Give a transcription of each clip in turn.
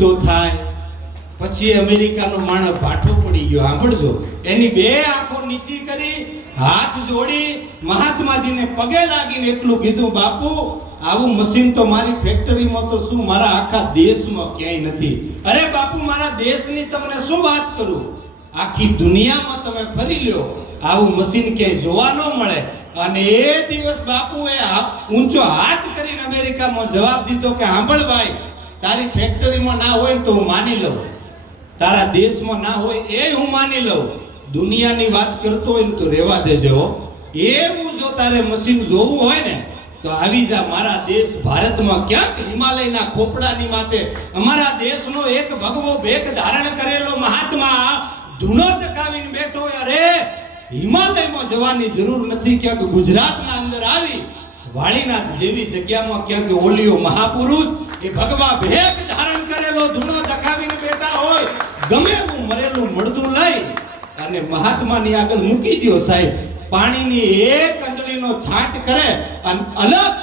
તો થાય પછી અમેરિકાનો માણસ ભાઠો પડી ગયો. સાંભળજો, એની બે આંખો નીચી કરી હાથ જોડી મહાત્માજીને પગે લાગીને એટલું કીધું, બાપુ આવું મશીન તો મારી ફેક્ટરીમાં તો શું, મારા આખા દેશમાં ક્યાંય નથી. અરે બાપુ, મારા દેશની તમને શું વાત કરું, આખી દુનિયામાં તમે ફરી લ્યો, આવું મશીન ક્યાંય જોવા ન મળે. અને એ દિવસ બાપુએ ઊંચો હાથ કરીને અમેરિકામાં જવાબ દીધો કે સાંભળ ભાઈ, તારી ફેક્ટરીમાં ના હોય તો હું માની લઉં, તારા દેશમાં ના હોય એ હું માની લઉં, દુનિયાની વાત કરતો હોય ને તો રહેવા દેજો. એવું જો તારે મશીન જોવું હોય ને તો આવી જા મારા દેશ ભારતમાં, ક્યાંક હિમાલયના ખોપડાની માથે અમારા દેશનો એક ભગવો ભેખ ધારણ કરેલો મહાત્મા ધૂણો ટકાવીને બેઠો હોય. અરે હિમાલયમાં જવાની જરૂર નથી, ક્યાંક ગુજરાતના અંદર આવી વાળીનાથ જેવી જગ્યામાં ક્યાંક ઓલિયો મહાપુરુષ એ ભગવા ભેખ ધારણ કરેલો ધૂણો ટકાવીને બેઠા હોય, ગમે એવું મરેલું મળદું લઈ અને મહાત્માની આગળ મૂકી દો સાહેબ, પાણીની એક અંજળીનો છાંટ કરે અને અલગ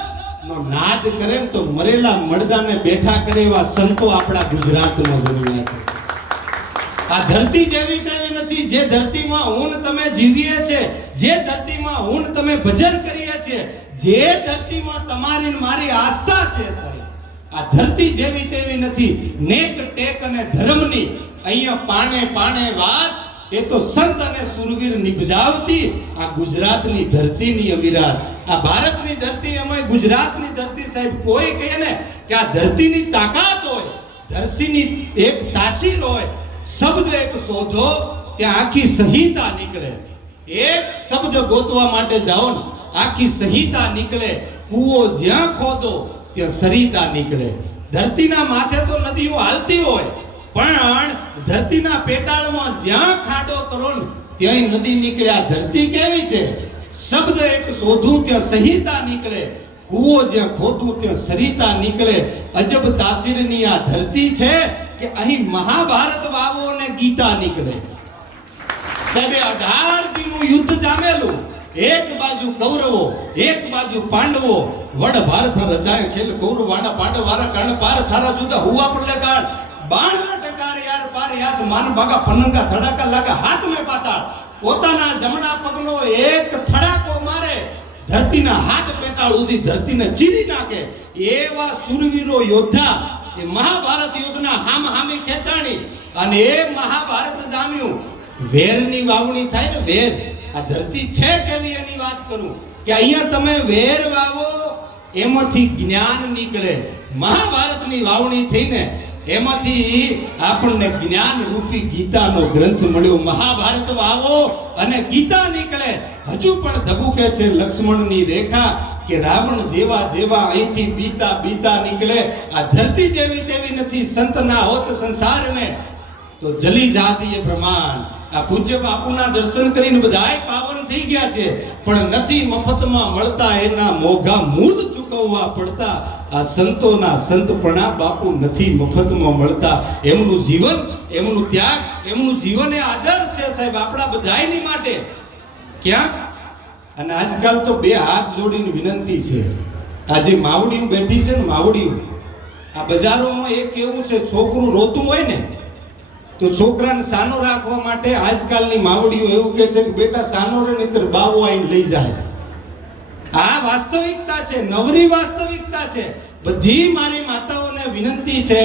નો નાદ કરે તો મરેલા મળદાને બેઠા કરે એવા સંતો આપણા ગુજરાતમાં જરૂરિયાત છે. આ ધરતી જેવી તેવી નથી, જે ધરતીમાં હું તમે જીવીએ છે, જે ધરતીમાં હું તમે ભજન કરીએ છીએ, જે ધરતીમાં તમારી મારી આસ્થા છે સાહેબ, આ ધરતી જેવી તેવી નથી. નેક ટેક અને ધર્મની અહીંયા પાણે પાણે વાત એ તો સંત અને સુરવીર નિપજાવતી આ ગુજરાતની ધરતીની અમીરાત, આ ભારતની ધરતી એમાં ગુજરાતની ધરતી સાહેબ. કોઈ કહે ને કે આ ધરતીની તાકાત હોય, ધરતીની એક તાસીર હોય, શબ્દ એક શોધો ત્યાં આખી સંહિતા નીકળે. એક શબ્દ ગોતવા માટે જાઓ ને આખી સંહિતા નીકળે. કૂવો જ્યાં ખોદો ત્યાં સરિતા નીકળે. ધરતીના માથે તો નદીઓ હાલતી હોય, પણ ધરતીના પેટાળમાં જ્યાં ખાડો કરો ને ત્યાં નદી નીકળે. આ ધરતી કેવી છે, શબ્દ એક શોધું ત્યાં સંહિતા નીકળે, કૂવો જ્યાં ખોદું ત્યાં સરિતા નીકળે. અજબ તાસીરની આ ધરતી છે કે અહીં મહાભારત વાવો અને ગીતા નીકળે. સાહેબ 18 દીનું યુદ્ધ જામેલું, એક બાજુ કૌરવો એક બાજુ પાંડવો, વડ ભારત રચાય ખેલ કૌરવ વાડા પાંડવ વારા કણ પાર થારા જુદા હુવા પડલે કાળ, બાણ ટકાર યાર પાર યાસ માન ભાગા પનંગા ધડાકા લાગા હાથ મે પાતાળ. પોતાના જમણા પગનો એક થડાકો મારે ધરતીના હાથ પેટાળ ઉધી ધરતીને ચીરી નાખે એવા સુરવીરો યોદ્ધા એ મહાભારત યુદ્ધના હામ હામી ખેંચાણી. અને એ મહાભારત જામ્યું. વેરની વાવણી થાય ને, વેર આ ધરતી છે કેવી એની વાત કરું કે અહીંયા તમે વેર વાવો એમાંથી જ્ઞાન નીકળે. મહાભારતની વાવણી થઈને એમાંથી આપણને જ્ઞાન રૂપી ગીતાનો ગ્રંથ મળ્યો. મહાભારત વાવો અને ગીતા નીકળે. હજુ પણ ધબુકે છે લક્ષ્મણની રેખા કે રાવણ જેવા જેવા અહીંથી બીતા બીતા નીકળે. આ ધરતી જેવી તેવી નથી, સંત ના હોત સંસાર મેં તો જલી જાતી એ બ્રહ્માંડ. આ પૂજ્ય બાપુના દર્શન કરીને બધાય પાવન થઈ ગયા છે, પણ નથી મફતમાં મળતા, એના મોઘા મૂળ ચૂકવવા પડતા. આ સંતોના સંતપણા બાપુ નથી મફતમાં મળતા. એમનું જીવન, એમનું ત્યાગ, એમનું જીવન એ આદર્શ છે સાહેબ આપણા બધાયની માટે. ક્યાંક અને આજકાલ તો બે હાથ જોડીને વિનંતી છે, આજે માવડી બેઠી છે ને માવડી, આ બજારોમાં એક એવું છે, છોકરું રોતું હોય ને તો છોકરાને સાનો રાખવા માટે આજકાલની માવડીઓ એવું કહે છે કે બેટા સાનો રે નહીતર બાવો આવીને લઈ જાય. આ વાસ્તવિકતા છે, નવરી વાસ્તવિકતા છે. બધી મારી માતાઓને વિનંતી છે,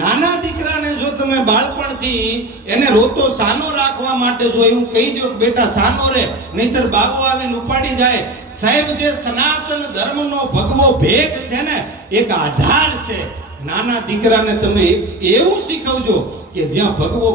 નાના દીકરાને જો તમે બાળપણથી એને રોતો સાનો રાખવા માટે જો એવું કહી દો કે બેટા સાનો રે નહીતર બાવો આવીને ઉપાડી જાય. સાહેબ જે સનાતન ધર્મનો ભગવો ભેખ છે ને, એક આધાર છે. નાના દીકરાને તમે એવું શીખવજો કે જ્યાં ભગવો